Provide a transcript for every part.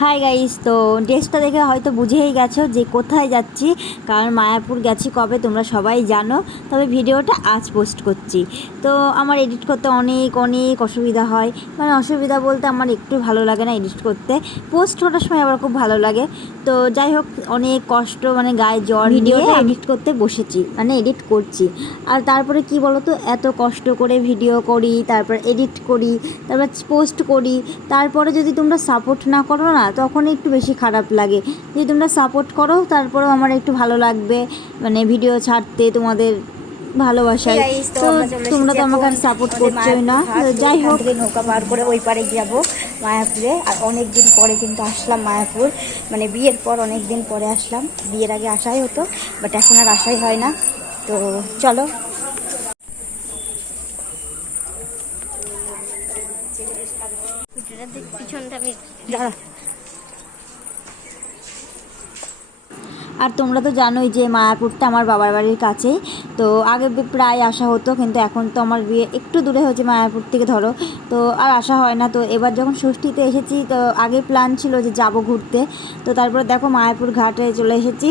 Hi guys, তো ড্রেসটা দেখে হয়তো বুঝেই গেছো যে কোথায় যাচ্ছি। কারণ মায়াপুর গেছি কবে তোমরা সবাই জানো, তবে ভিডিওটা আজ পোস্ট করছি। তো আমার এডিট করতে অনেক অনেক অসুবিধা হয়, মানে অসুবিধা বলতে আমার একটু ভালো লাগে না এডিট করতে। পোস্ট করার সময় আবার খুব ভালো লাগে। তো যাই হোক, অনেক কষ্ট, মানে গায়ে জ্বর ভিডিওটা এডিট করতে বসেছি, মানে এডিট করছি। আর তারপরে কি বলো তো, এত কষ্ট করে ভিডিও করি, তারপর এডিট করি, তারপর পোস্ট করি, তারপরে যদি তোমরা সাপোর্ট না করো না, তখন একটু বেশি খারাপ লাগে। যদি তোমরা সাপোর্ট করো তারপরেও আমার একটু ভালো লাগবে, মানে ভিডিও ছাড়তে তোমাদের ভালোবাসায়। তো তোমরা তো আমাকে আর সাপোর্ট করছোই না। যাই হোক, নৌকা পার করে ওই পারে যাবো মায়াপুরে। আর অনেক দিন পরে কিন্তু আসলাম মায়াপুর, মানে বিয়ের পর অনেক দিন পরে আসলাম। বিয়ের আগে আসাই হতো, বাট এখন আর আসাই হয় না। তো চলো। আর তোমরা তো জানোই যে মায়াপুরটা আমার বাবার বাড়ির কাছেই। তো আগে প্রায় আসা হতো, কিন্তু এখন তো আমার বিয়ে একটু দূরে হয়েছে মায়াপুর থেকে, ধরো। তো আর আসা হয় না। তো এবার যখন ষষ্ঠীতে এসেছি, তো আগে প্ল্যান ছিল যে যাব ঘুরতে। তো তারপরে দেখো মায়াপুর ঘাটে চলে এসেছি,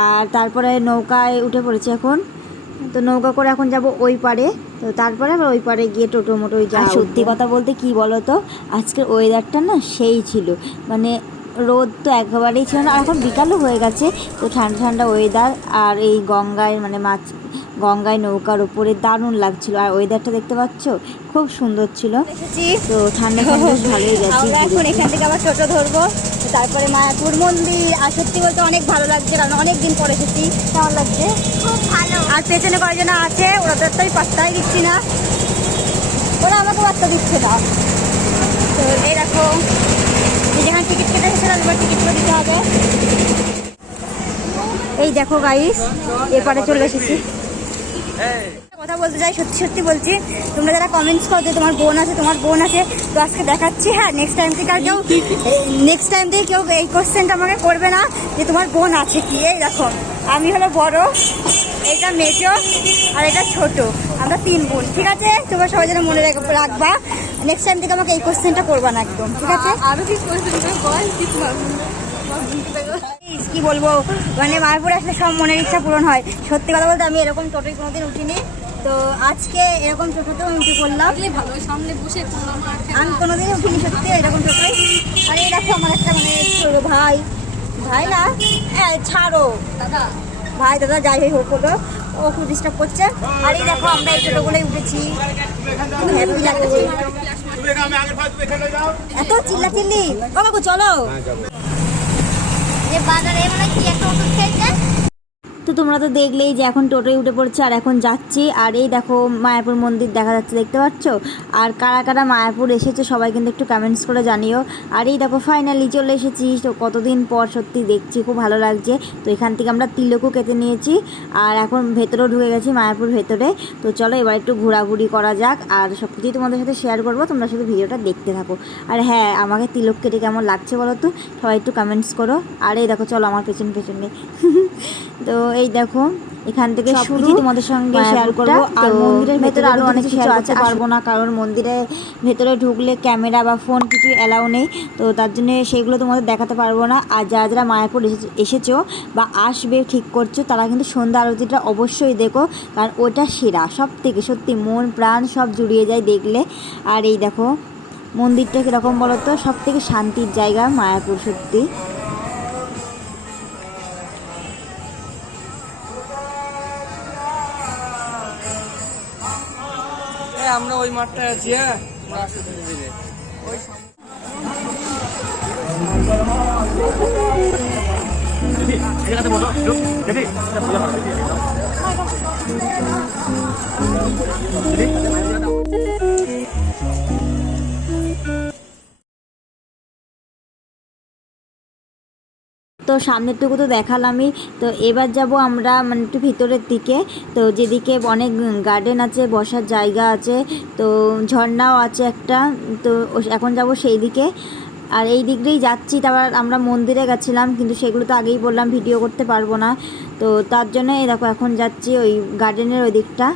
আর তারপরে নৌকায় উঠে পড়েছি এখন। তো নৌকা করে এখন যাব ওই পারে। তো তারপরে আবার ওই পারে গিয়ে টোটো মোটোই যা। সত্যি কথা বলতে কি বলো তো, আজকের ওয়েদারটা না সেই ছিল, মানে রোদ তো একেবারেই ছিল না। আর এখন বিকালও হয়ে গেছে, তো ঠান্ডা ঠান্ডা ওয়েদার। আর এই গঙ্গায়, মানে গঙ্গায় নৌকার উপরে দারুণ লাগছিল। আর ওয়েদারটা দেখতে পাচ্ছ, খুব সুন্দর ছিল। তো ঠান্ডা ঠান্ডা ভালোই গেছে। আমরা এখন এখান থেকে আবার টোটো ধরবো, তারপরে মায়াপুর মন্দির। আর সত্যি বলতে অনেক ভালো লাগছে, কারণ অনেক দিন পরে এসেছি। কেমন লাগছে? খুব ভালো। আর পেছনে কয়েকজন আছে, ওরা তো আমি পাত্তাই দিচ্ছি না, ওরা আমাকে পাত্তা দিচ্ছে না। তো এই দেখো, যেখানে টিকিট কেটে এসেছিলাম, এবার টিকিটগুলো দিতে হবে। এই দেখো গাইস, এপারে চলে এসেছি। কথা বলতে চাই, সত্যি সত্যি বলছি। তোমরা যারা কমেন্টস করো যে তোমার বোন আছে, তো আজকে দেখাচ্ছি। হ্যাঁ, নেক্সট টাইম থেকে কেউ এই কোশ্চেনটা আমাকে করবে না যে তোমার বোন আছে কি। এই দেখো, আমি হলো বড়, এটা মেজো, আর এটা ছোট। আমরা 3 বোন, ঠিক আছে? তোমরা সবাই যেন মনে রাখবা, নেক্সট টাইম থেকে আমাকে এই কোশ্চেনটা করবা না একদম, ঠিক আছে? কি বলবো, মানে মায়াপুরে আসলে সব মনের ইচ্ছা পূরণ হয়। সত্যি কথা বলতে আমি এরকম টোটোয় কোনোদিন উঠিনি, তো আজকে এরকম টোটোতেও উঠে পড়লাম। সামনে বসে আমি কোনোদিনই উঠিনি সত্যি এরকম টোটোয়। আর এই দেখো আমার একটা, মানে ভাই না, ছাড়ো দাদা যাই হোক হলো, ও খুব ডিস্টার্ব করছে। আর এই দেখো আমরা এই টোটোগুলোই উঠেছি, হ্যাপি লাগছে। এত চিল্লাচিল্লি, বাবু চলো। তো তোমরা তো দেখলেই যে এখন টোটোয় উঠে পড়ছে, আর এখন যাচ্ছি। আর এই দেখো মায়াপুর মন্দির দেখা যাচ্ছে, দেখতে পাচ্ছ? আর কারা কারা মায়াপুর এসেছে সবাই কিন্তু একটু কমেন্টস করে জানিও। আর এই দেখো ফাইনালি চলে এসেছি, তো কতদিন পর সত্যি দেখছি, খুব ভালো লাগছে। তো এখান থেকে আমরা তিলকও কেটে নিয়েছি, আর এখন ভেতরেও ঢুকে গেছি মায়াপুর ভেতরে। তো চলো এবার একটু ঘোরাঘুরি করা যাক, আর সব কিছুই তোমাদের সাথে শেয়ার করবো, তোমরা শুধু ভিডিওটা দেখতে থাকো। আর হ্যাঁ, আমাকে তিলক কেটে কেমন লাগছে বলো তো, সবাই একটু কমেন্টস করো। আর এই দেখো, চলো আমার পেছনে তো এই দেখো এখান থেকে শুরু, তোমাদের সঙ্গে শেয়ার করবো। আর মন্দিরের ভেতরে আরও অনেক কিছু আছে, পারবো না, কারণ মন্দিরের ভেতরে ঢুকলে ক্যামেরা বা ফোন কিছু অ্যালাউ নেই। তো তার জন্য সেইগুলো তোমাদের দেখাতে পারবো না। আর যারা যারা মায়াপুর এসেছো বা আসবে ঠিক করছো, তারা কিন্তু সন্ধ্যা আরতিটা অবশ্যই দেখো, কারণ ওটা সেরা সব থেকে। সত্যি মন প্রাণ সব জুড়িয়ে যায় দেখলে। আর এই দেখো মন্দিরটা কীরকম বলো তো, সব থেকে শান্তির জায়গা মায়াপুর সত্যি। আমরা ওই মাঠটায় আছি। হ্যাঁ, তো সামনেরটুকু তো দেখালামই। তো এবার যাব আমরা, মানে একটু ভিতরের দিকে। তো যেদিকে অনেক গার্ডেন আছে, বসার জায়গা আছে, তো ঝর্ণাও আছে একটা। তো এখন যাব সেই দিকে। আর এই দিক দিয়েই যাচ্ছি। তারপর আমরা মন্দিরে গেছিলাম, কিন্তু সেগুলো তো আগেই বললাম ভিডিও করতে পারবো না। তো তার জন্য এই দেখো এখন যাচ্ছি ওই গার্ডেনের ওই দিকটা।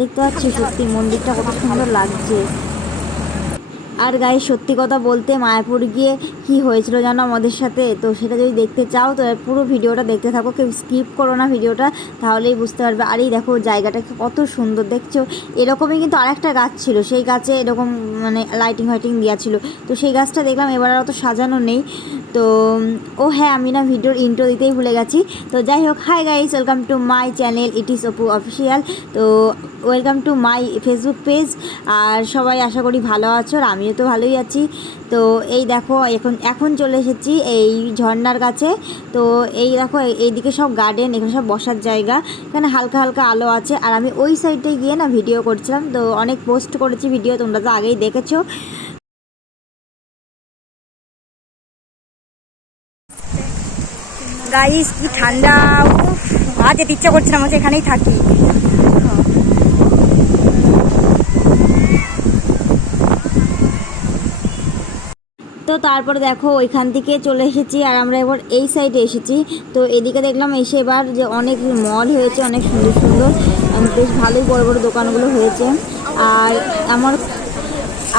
দেখতে পাচ্ছি সত্যি মন্দিরটা কত সুন্দর লাগছে। আর গাইস সত্যি কথা বলতে মায়াপুর গিয়ে কি হয়েছিল জানো আমাদের সাথে, তো সেটা যদি দেখতে চাও তো পুরো ভিডিওটা দেখতে থাকো, কেউ স্কিপ করো না ভিডিওটা, তাহলেই বুঝতে পারবে। আর এই দেখো জায়গাটা কত সুন্দর দেখছো। এরকমই কিন্তু আরেকটা গাছ ছিল, সেই গাছে এরকম মানে লাইটিং ফাইটিং দেওয়া ছিল, তো সেই গাছটা দেখলাম। এবার আর অত সাজানো নেই। তো ও হ্যাঁ, আমি না ভিডিওর ইন্ট্রো দিতেই ভুলে গেছি। তো যাই হোক, hi guys, welcome to my channel it is Apu official. তো welcome to my Facebook page. আর সবাই আশা করি ভালো আছো, আর আমিও তো ভালোই আছি। তো এই দেখো এখন চলে এসেছি এই ঝর্ণার কাছে। তো এই দেখো এইদিকে সব গার্ডেন, এখানে সব বসার জায়গা, এখানে হালকা হালকা আলো আছে। আর আমি ওই সাইডে গিয়ে না ভিডিও করছিলাম, তো অনেক পোস্ট করেছি ভিডিও, তোমরা তো আগেই দেখেছো। গাইস কি ঠান্ডা, আর যেতে ইচ্ছা করছে না, আমাকে এখানেই থাকি। তো তারপরে দেখো ওইখান থেকে চলে এসেছি, আর আমরা এবার এই সাইডে এসেছি। তো এদিকে দেখলাম এসে এবার যে অনেক মল হয়েছে, অনেক সুন্দর সুন্দর, বেশ ভালোই বড় বড় দোকানগুলো হয়েছে। আর আমার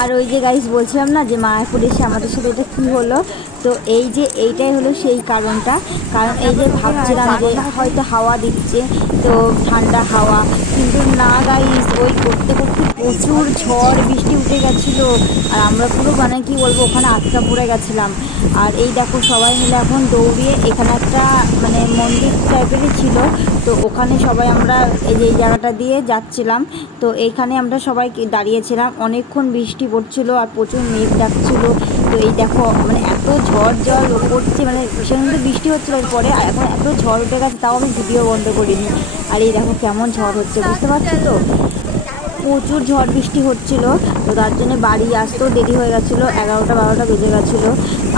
আর ওই যে গাইস বলছিলাম না যে মায়াপুর এসে আমাদের সাথে এটা কী হলো, তো এই যে এইটাই হলো সেই কারণটা। কারণ এই যে ভাবছিলাম যে হয়তো হাওয়া দিচ্ছে, তো ঠান্ডা হাওয়া, কিন্তু না গাইস, ওই করতে করতে প্রচুর ঝড় বৃষ্টি উঠে গেছিলো। আর আমরা পুরো মানে কি বলবো, ওখানে আটকা পড়ে গেছিলাম। আর এই দেখো সবাই মিলে এখন দৌড়িয়ে, এখানে একটা মানে মন্দির টাইপেরই ছিল, তো ওখানে সবাই আমরা এই যে এই জায়গাটা দিয়ে যাচ্ছিলাম। তো এইখানে আমরা সবাই দাঁড়িয়েছিলাম, অনেকক্ষণ বৃষ্টি পড়ছিল আর প্রচুর মেঘ ডাকছিল। তো এই দেখো মানে এত ঝড় জল পড়ছে, মানে সেখানে বৃষ্টি হচ্ছিল এরপরে, আর এখন এত ঝড় উঠে গেছে, তাও আমি ভিডিও বন্ধ করিনি। আর এই দেখো কেমন ঝড় হচ্ছে, বুঝতে পারছো তো, প্রচুর ঝড় বৃষ্টি হচ্ছিল। তো তার জন্য বাড়ি আসতেও দেরি হয়ে গেছিলো, 11টা-12টা বেজে গেছিলো।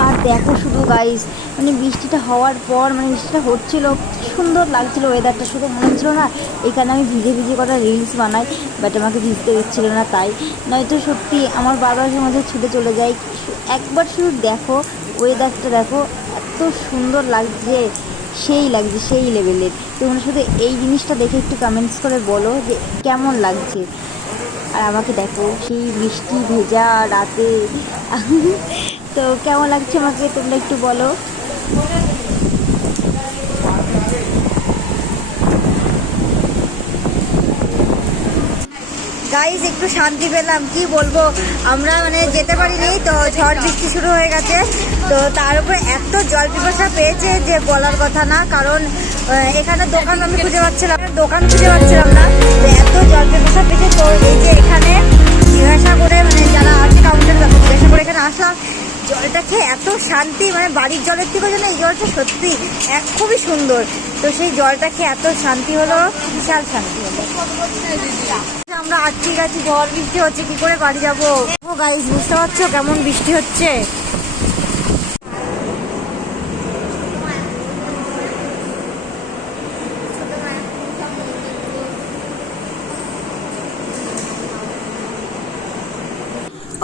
আর দেখো শুধু গাইস, মানে বৃষ্টিটা হওয়ার পর মানে বৃষ্টিটা হচ্ছিল, সুন্দর লাগছিল ওয়েদারটা, শুধু মনে হচ্ছিল না এখানে আমি ভিজে ভিজে কটা রিলস বানাই, বাট আমাকে ভিজতে দিচ্ছিল না, তাই নয়তো সত্যি আমার বারবার মধ্যে ছুটে চলে যাই। একবার শুধু দেখো ওয়েদারটা, দেখো এত সুন্দর লাগছে, সেই লাগছে সেই লেভেলের। তোমরা শুধু এই জিনিসটা দেখে একটু কমেন্টস করে বলো যে কেমন লাগছে। আর আমাকে দেখো সেই বৃষ্টি ভেজা রাতে তো কেমন লাগছে আমাকে তোমরা একটু বলো। গাইস একটু শান্তি পেলাম, কি বলবো, আমরা মানে যেতে পারিনি, তো ঝড় বৃষ্টি শুরু হয়ে গেছে। তো তার উপরে এত জল পিপাসা পেয়েছে যে বলার কথা না, কারণ এখানে দোকান আমি খুঁজে পাচ্ছিলাম না, তো এত জল পিপাসা পেয়েছে। তো এই যে এখানে জিজ্ঞাসা করে মানে যারা আছে কাউন্টারে, তাদের জিজ্ঞাসা করে এখানে আসলাম, জলটা খেয়ে এত শান্তি, মানে বাড়ির জলের থেকে যেন এই জলটা সত্যি খুবই সুন্দর। তো সেই জলটা খেয়ে এত শান্তি হলো, বিশাল শান্তি হলো। আমরা আটকে গেছি, ঝড় বৃষ্টি হচ্ছে, কি করে বাড়ি যাবো। ও গাইস বুঝতে পারছো কেমন বৃষ্টি হচ্ছে।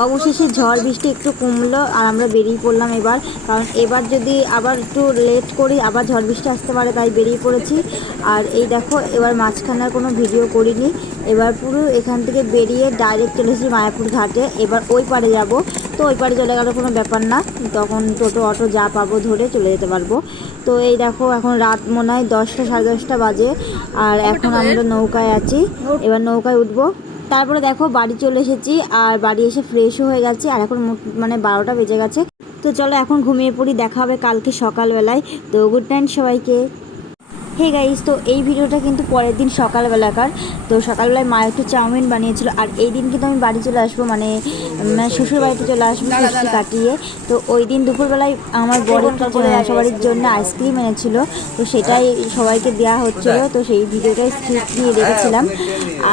অবশেষে ঝড় বৃষ্টি একটু কমলো, আর আমরা বেরিয়ে পড়লাম এবার, কারণ এবার যদি আবার একটু লেট করি আবার ঝড় বৃষ্টি আসতে পারে, তাই বেরিয়ে পড়েছি। আর এই দেখো এবার মাঝখানের কোনো ভিডিও করিনি, এবার পুরো এখান থেকে বেরিয়ে ডাইরেক্ট চলে এসেছি মায়াপুর ঘাটে। এবার ওই পারে যাব, তো ওই পারে চলে গেলে কোনো ব্যাপার না, তখন টোটো অটো যা পাবো ধরে চলে যেতে পারবো। তো এই দেখো এখন রাত মনে হয় 10টা-10:30 বাজে, আর এখন আমরা নৌকায় আছি, এবার নৌকায় উঠবো। তারপরে দেখো বাড়ি চলে এসেছি, আর বাড়ি এসে ফ্রেশও হয়ে গেছি, আর এখন মানে 12টা বেজে গেছে। তো চলো এখন ঘুমিয়ে পড়ি, দেখা হবে কালকে সকালবেলায়। তো গুড নাইট সবাইকে। হে গাইস, তো এই ভিডিওটা কিন্তু পরের দিন সকালবেলাকার। তো সকালবেলায় মা একটু চাউমিন বানিয়েছিল, আর এই দিন কিন্তু আমি বাড়ি চলে আসবো, মানে শ্বশুর বাড়িতে চলে আসবো ষষ্ঠী কাটিয়ে। তো ওই দিন দুপুরবেলায় আমার বড় সবার জন্য আইসক্রিম এনেছিল, তো সেটাই সবাইকে দেওয়া হচ্ছিলো, তো সেই ভিডিওটাই স্ক্রিপ্ট নিয়ে রেখেছিলাম।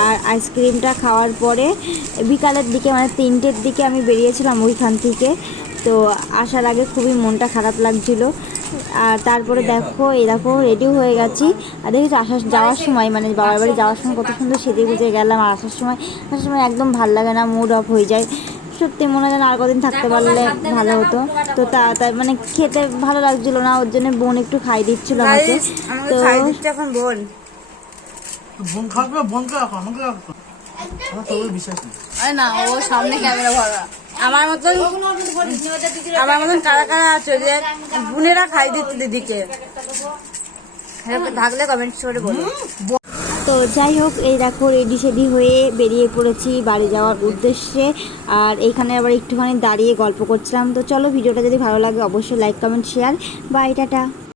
আর আইসক্রিমটা খাওয়ার পরে বিকালের দিকে মানে 3টের দিকে আমি বেরিয়েছিলাম ওইখান থেকে। তো আসার আগে খুবই মনটা খারাপ লাগছিলো। আর তারপরে দেখো এই দেখো রেডিও হয়ে গেছি, আর দেখেছি যাওয়ার সময় মানে বাবার বাড়ি যাওয়ার সময় কত সুন্দর সেজে গুজে গেলাম, আর আসার সময় একদম ভাল লাগে না, মুড অফ হয়ে যায়। সত্যি মনে হয় আর কদিন থাকতে পারলে ভালো হতো। তো তাই মানে খেতে ভালো লাগছিল না, ওর জন্য বোন একটু খাই দিচ্ছিল আমাকে। তো এখন বোন আরে না, ও সামনে ক্যামেরা ভরা। আমার মতন কারা কারা আছে যে বোনেরা খাই দিচ্ছে দিদিকে, থাকলে কমেন্টস করে বলো। তো যাই হোক, এই দেখো রেডি সেডি হয়ে বেরিয়ে পড়েছি বাড়ি যাওয়ার উদ্দেশ্যে। আর এইখানে আবার একটুখানি দাঁড়িয়ে গল্প করছিলাম। তো চলো, ভিডিওটা যদি ভালো লাগে অবশ্যই like comment share. Bye, tata.